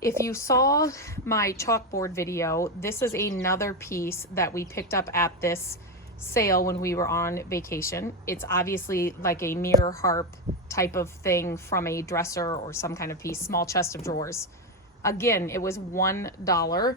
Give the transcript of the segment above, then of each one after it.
If you saw my chalkboard video, this is another piece that we picked up at this sale when we were on vacation. It's obviously like a mirror harp type of thing from a dresser or some kind of piece, small chest of drawers. Again, it was $1,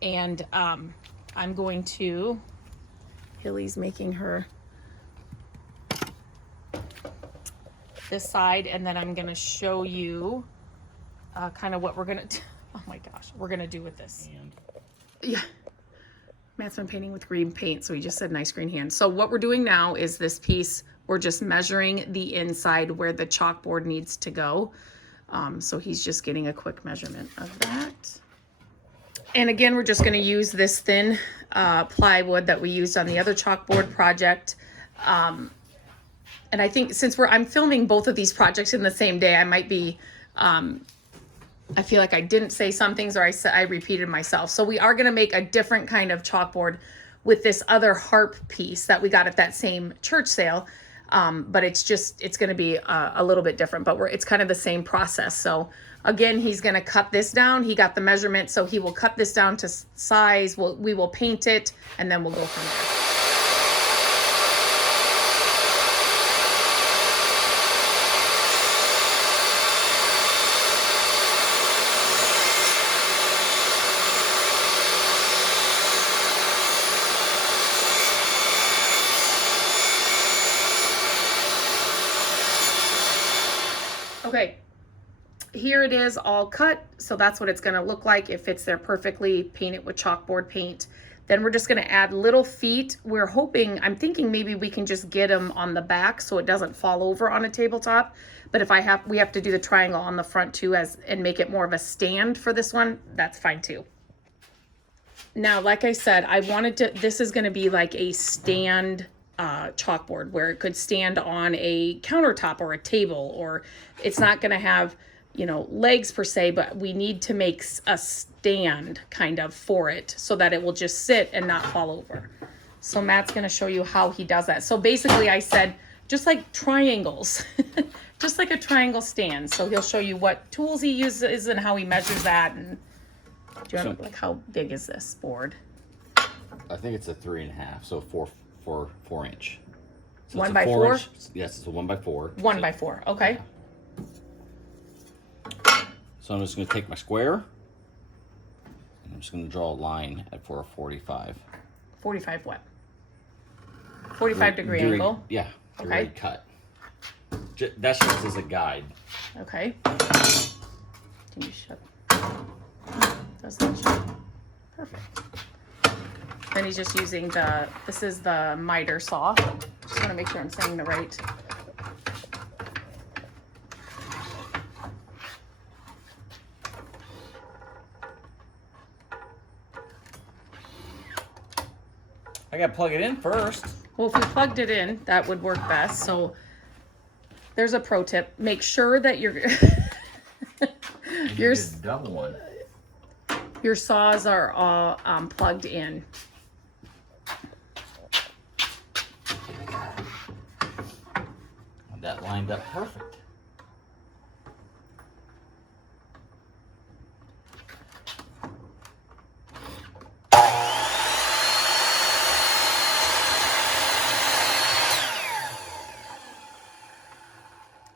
and I'm going to, Hilly's making her this side, and then I'm gonna show you kind of what we're gonna oh my gosh, we're gonna do with this. Yeah, Matt's been painting with green paint, so he just said nice green hand. So what we're doing now is this piece, we're just measuring the inside where the chalkboard needs to go. So he's just getting a quick measurement of that. And again, we're just gonna use this thin plywood that we used on the other chalkboard project. And I think since I'm filming both of these projects in the same day, I might be, I feel like I didn't say some things, or I repeated myself. So we are going to make a different kind of chalkboard with this other harp piece that we got at that same church sale. But it's going to be a little bit different, but it's kind of the same process. So again, he's going to cut this down. He got the measurement, so he will cut this down to size. We will paint it, and then we'll go from there. Okay, here it is all cut. So that's what it's gonna look like. It fits there perfectly. Paint it with chalkboard paint. Then we're just gonna add little feet. I'm thinking maybe we can just get them on the back so it doesn't fall over on a tabletop. But if we have to do the triangle on the front too and make it more of a stand for this one, that's fine too. Now, like I said, this is gonna be like a stand chalkboard where it could stand on a countertop or a table, or it's not going to have, legs per se, but we need to make a stand kind of for it so that it will just sit and not fall over. So Matt's going to show you how he does that. So basically I said, just like triangles, just like a triangle stand. So he'll show you what tools he uses and how he measures that. And do you know, like, how big is this board? I think it's a 3.5, so 4 inch. So 1 by 4? Inch, yes, it's a 1 by 4. 1 by 4, okay. So I'm just going to take my square, and I'm just going to draw a line for a 45. 45 what? 45 degree angle? Yeah, okay. Cut. That's just as a guide. Okay. Can you shut? Does that shut? Perfect. Then he's just using this is the miter saw. Just want to make sure I'm saying the right. I got to plug it in first. Well, if we plugged it in, that would work best. So there's a pro tip. Make sure that your double one. Your saws are all plugged in. That lined up perfect.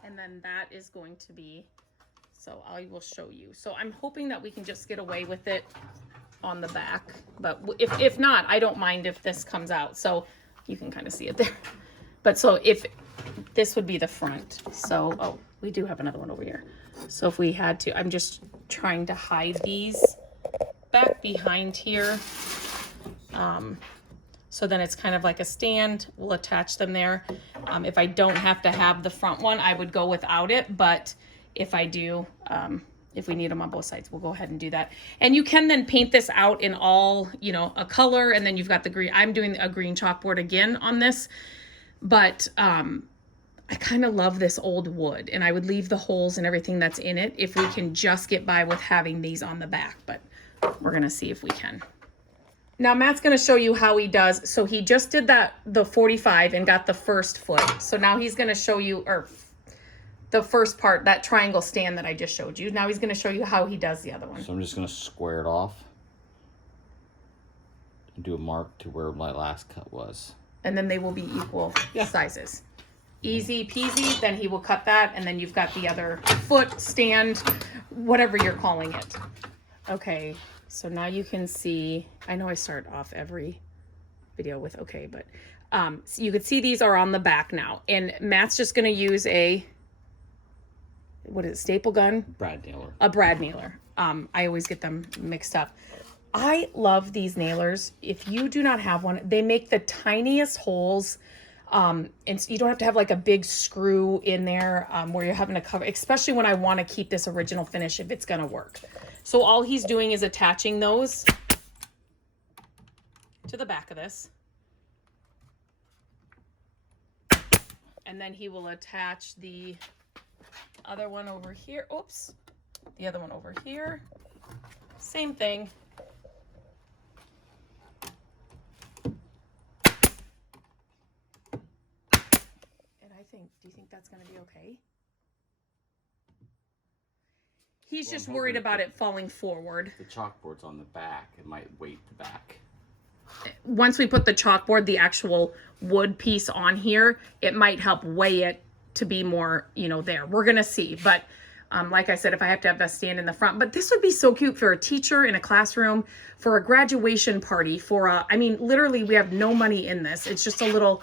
And then that is going to be, so I will show you. So I'm hoping that we can just get away with it on the back, but if not, I don't mind if this comes out. So you can kind of see it there. But so if this would be the front. So, oh, we do have another one over here. So if we had to, I'm just trying to hide these back behind here. So then it's kind of like a stand. We'll attach them there. If I don't have to have the front one, I would go without it. But if I do, if we need them on both sides, we'll go ahead and do that. And you can then paint this out in all, a color, and then you've got the green. I'm doing a green chalkboard again on this. But I kind of love this old wood, and I would leave the holes and everything that's in it if we can just get by with having these on the back, but we're going to see if we can. Now Matt's going to show you how he does. So he just did the 45 and got the first foot. So now he's going to show you, or the first part, that triangle stand that I just showed you. Now he's going to show you how he does the other one. So I'm just going to square it off and do a mark to where my last cut was. And then they will be equal sizes. Easy peasy. Then he will cut that, and then you've got the other foot stand, whatever you're calling it. Okay, so now you can see, I know I start off every video with okay, but so you can see these are on the back now, and Matt's just going to use a, what is it, staple gun? Brad nailer. A Brad nailer. I always get them mixed up. I love these nailers. If you do not have one, they make the tiniest holes. And so you don't have to have like a big screw in there where you're having to cover, especially when I want to keep this original finish if it's going to work. So all he's doing is attaching those to the back of this. And then he will attach the other one over here. Oops. The other one over here. Same thing. Do you think that's going to be okay? He's just worried about it falling forward. The chalkboard's on the back. It might weight the back. Once we put the chalkboard, the actual wood piece on here, it might help weigh it to be more, you know, there. We're going to see. But like I said, if I have to have a stand in the front, but this would be so cute for a teacher in a classroom, for a graduation party, for a, I mean, literally we have no money in this. It's just a little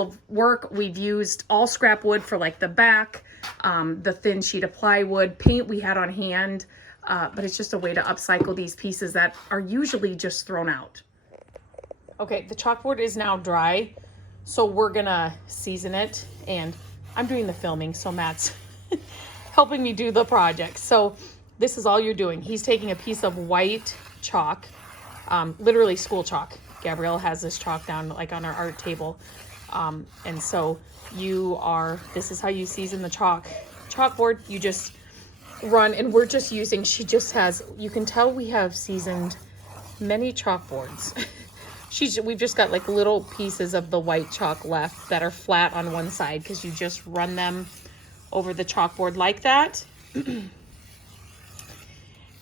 of work. We've used all scrap wood for like the back, the thin sheet of plywood, paint we had on hand, but it's just a way to upcycle these pieces that are usually just thrown out. Okay, the chalkboard is now dry, so we're gonna season it, and I'm doing the filming, so Matt's helping me do the project. So this is all you're doing. He's taking a piece of white chalk, literally school chalk. Gabrielle has this chalk down like on our art table. And so this is how you season the chalkboard. You just run, and we're just using, she just has, you can tell we have seasoned many chalkboards. We've just got like little pieces of the white chalk left that are flat on one side because you just run them over the chalkboard like that.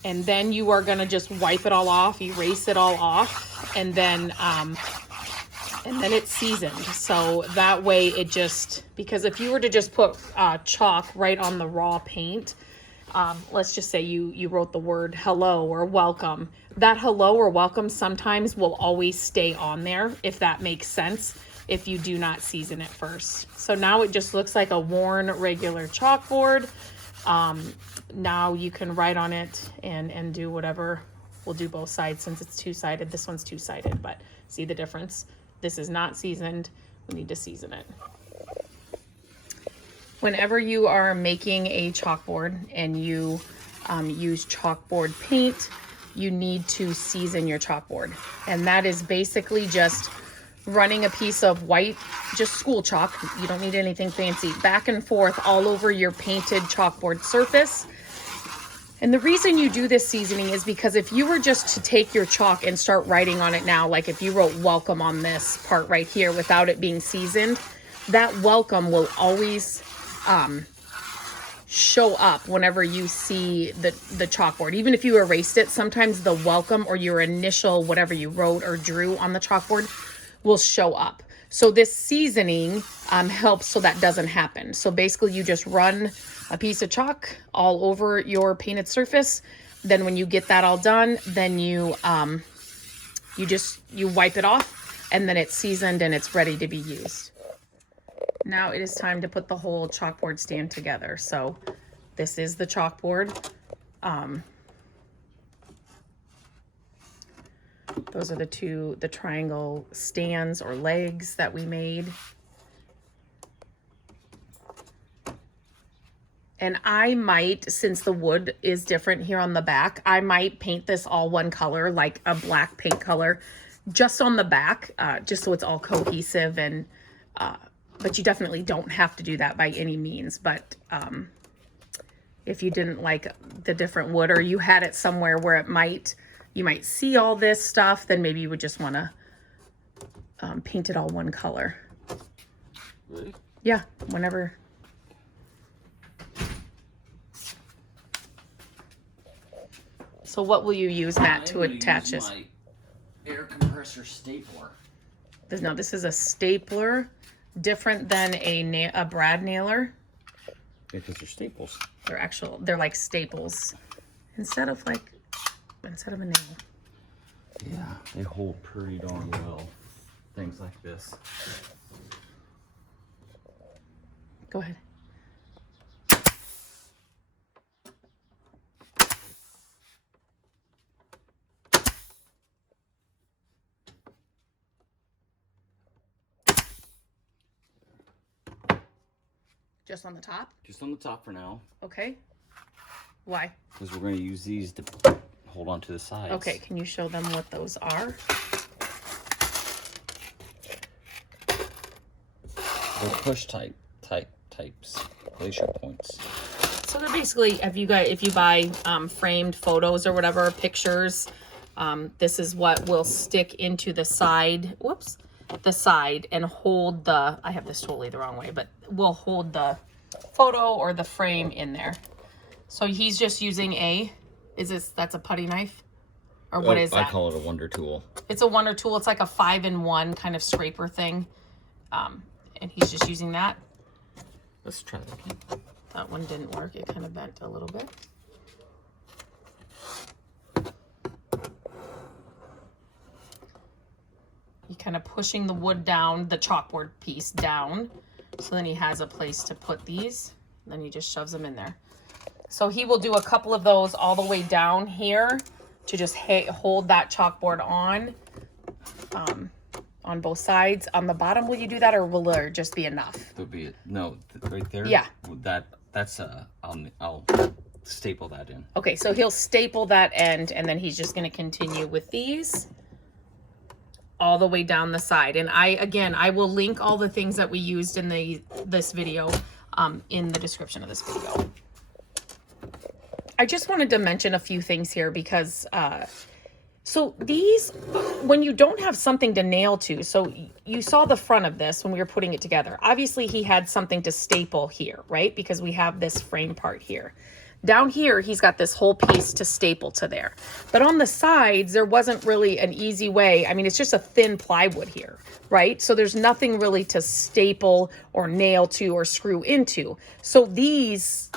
And then you are going to just wipe it all off, erase it all off, and then it's seasoned. So that way it just, because if you were to just put chalk right on the raw paint, let's just say you wrote the word hello or welcome, that hello or welcome sometimes will always stay on there, if that makes sense, if you do not season it first. So now it just looks like a worn regular chalkboard. Now you can write on it and do whatever. We'll do both sides since it's two-sided. This one's two-sided, but see the difference? This is not seasoned. We need to season it. Whenever you are making a chalkboard and you use chalkboard paint, you need to season your chalkboard. And that is basically just running a piece of white, just school chalk, you don't need anything fancy, back and forth all over your painted chalkboard surface. And the reason you do this seasoning is because if you were just to take your chalk and start writing on it now, like if you wrote welcome on this part right here without it being seasoned, that welcome will always show up whenever you see the chalkboard. Even if you erased it, sometimes the welcome or your initial whatever you wrote or drew on the chalkboard will show up. So this seasoning helps so that doesn't happen. So basically you just run a piece of chalk all over your painted surface. Then when you get that all done, then you wipe it off, and then it's seasoned and it's ready to be used. Now it is time to put the whole chalkboard stand together. So this is the chalkboard. Those are the triangle stands or legs that we made. And I might, since the wood is different here on the back, I might paint this all one color, like a black paint color, just on the back, just so it's all cohesive. And but you definitely don't have to do that by any means. But if you didn't like the different wood, or you had it somewhere where you might see all this stuff, then maybe you would just want to paint it all one color. Really? Yeah, whenever. So what will you use, Matt, to I'm gonna attach use this? my air compressor stapler. No, this is a stapler, different than a brad nailer. Because they're staples. They're like staples instead of a nail. Yeah, they hold pretty darn well. Things like this. Go ahead. Just on the top? Just on the top for now. Okay. Why? Because we're going to use these to hold on to the sides. Okay, can you show them what those are? They're push types, glacier points. So they're basically, if you buy framed photos or whatever, pictures, this is what will stick into the side, the side and hold the, I have this totally the wrong way, but will hold the photo or the frame in there. So he's just using that's a putty knife? Or what is that? I call it a wonder tool. It's a wonder tool. It's like a 5-in-1 kind of scraper thing. And he's just using that. Let's try that again. That one didn't work. It kind of bent a little bit. You're kind of pushing the wood down, the chalkboard piece down. So then he has a place to put these. Then he just shoves them in there. So he will do a couple of those all the way down here to just hold that chalkboard on both sides. On the bottom, will you do that, or will there just be enough? There'll be right there. Yeah. That's I'll staple that in. Okay, so he'll staple that end, and then he's just going to continue with these all the way down the side. And I will link all the things that we used in this video in the description of this video. I just wanted to mention a few things here because so these, when you don't have something to nail to, so you saw the front of this when we were putting it together. Obviously he had something to staple here, right? Because we have this frame part here. Down here, he's got this whole piece to staple to there. But on the sides, there wasn't really an easy way. I mean, it's just a thin plywood here, right? So there's nothing really to staple or nail to or screw into. So these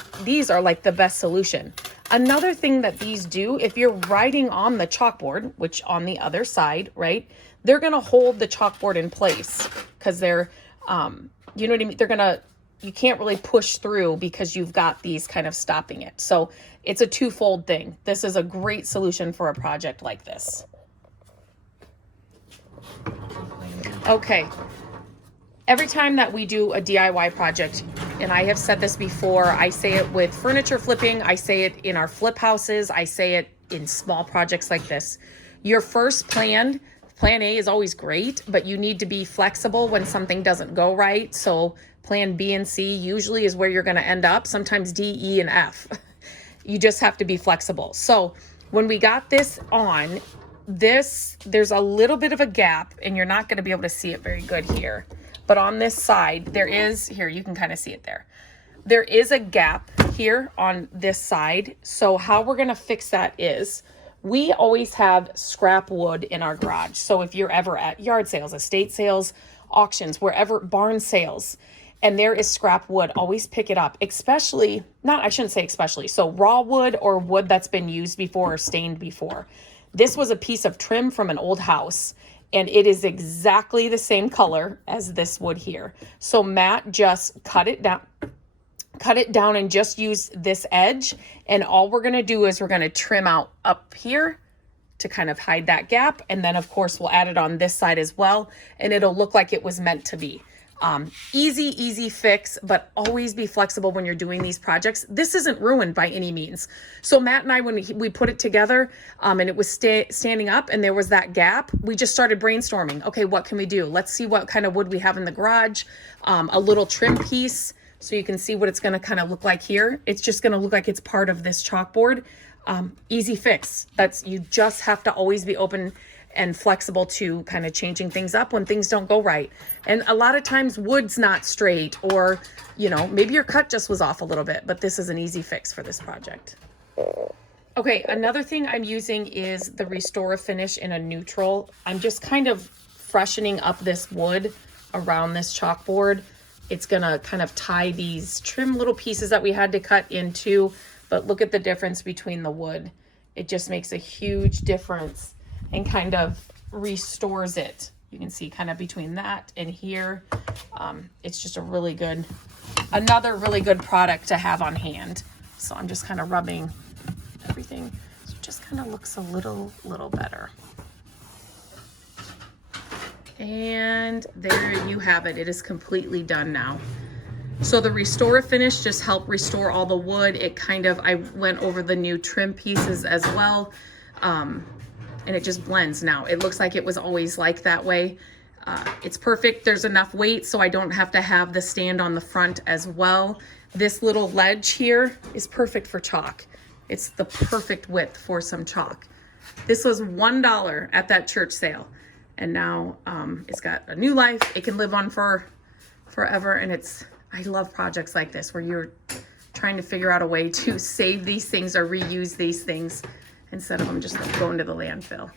are like the best solution. Another thing that these do, if you're writing on the chalkboard, which on the other side, right, they're going to hold the chalkboard in place because they're, you know what I mean? You can't really push through because you've got these kind of stopping it. So it's a twofold thing. This is a great solution for a project like this. Okay. Every time that we do a DIY project, and I have said this before, I say it with furniture flipping, I say it in our flip houses, I say it in small projects like this. Your first plan A is always great, but you need to be flexible when something doesn't go right. So plan B and C usually is where you're going to end up. Sometimes D, E, and F. You just have to be flexible. So when we got this on, there's a little bit of a gap, and you're not going to be able to see it very good here. But on this side, here, you can kind of see it there. There is a gap here on this side. So how we're going to fix that is, we always have scrap wood in our garage. So if you're ever at yard sales, estate sales, auctions, wherever, barn sales, and there is scrap wood, always pick it up. I shouldn't say especially. So raw wood or wood that's been used before or stained before. This was a piece of trim from an old house, and it is exactly the same color as this wood here. So Matt just cut it down and just use this edge. And all we're going to do is we're going to trim out up here to kind of hide that gap. And then of course we'll add it on this side as well. And it'll look like it was meant to be. Easy fix, but always be flexible when you're doing these projects. This isn't ruined by any means. So Matt and I, when we put it together, and it was standing up and there was that gap, we just started brainstorming. Okay, what can we do? Let's see what kind of wood we have in the garage. A little trim piece, so you can see what it's going to kind of look like here. It's just going to look like it's part of this chalkboard. Easy fix. You just have to always be open and flexible to kind of changing things up when things don't go right. And a lot of times wood's not straight, or, maybe your cut just was off a little bit, but this is an easy fix for this project. Okay, another thing I'm using is the restor-a-finish in a neutral. I'm just kind of freshening up this wood around this chalkboard. It's gonna kind of tie these trim little pieces that we had to cut into, but look at the difference between the wood. It just makes a huge difference and kind of restores it. You can see kind of between that and here. It's just a really good, another really good product to have on hand. So I'm just kind of rubbing everything. So it just kind of looks a little better. And there you have it. It is completely done now. So the restor-a-finish just helped restore all the wood. It kind of, I went over the new trim pieces as well. And it just blends now. It looks like it was always like that way. It's perfect. There's enough weight so I don't have to have the stand on the front as well. This little ledge here is perfect for chalk. It's the perfect width for some chalk. This was $1 at that church sale. And now it's got a new life. It can live on for forever. And I love projects like this where you're trying to figure out a way to save these things or reuse these things instead of them just going to the landfill.